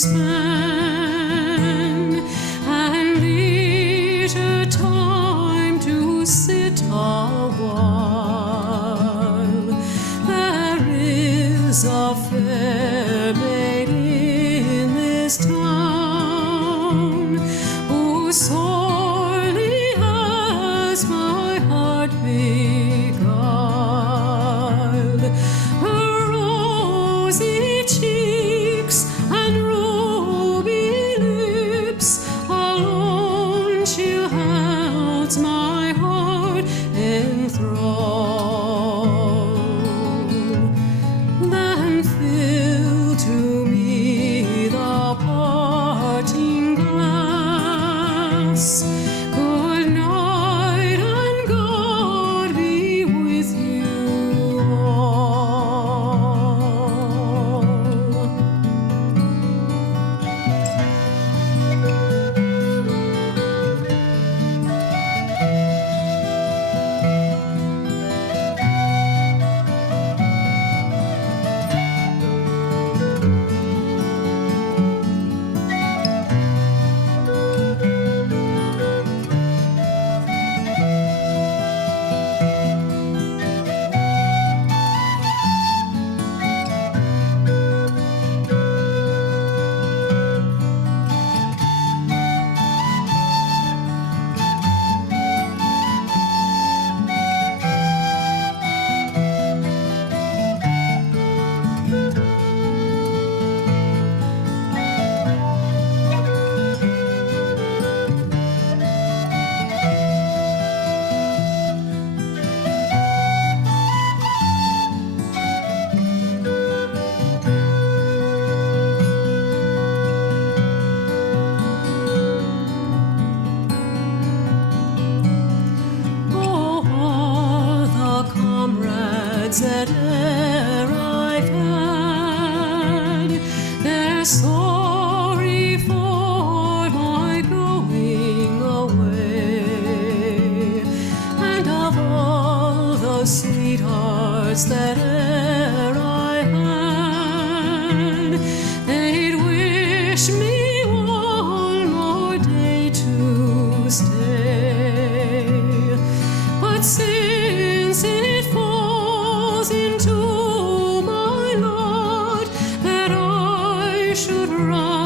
span, and leisure time to sit a while. There is a fair maid in this town who sorely has my heart beguiled. Her rosy cheeks and ruby lips alone she holds my heart in thrall. Then fill to me the parting glass. Good night, and God be with you all. That e'er I've had, they're sorry for my going away, and of all the sweethearts that e'er I had, they'd wish me one more day to stay. But since it falls into my lot that I should run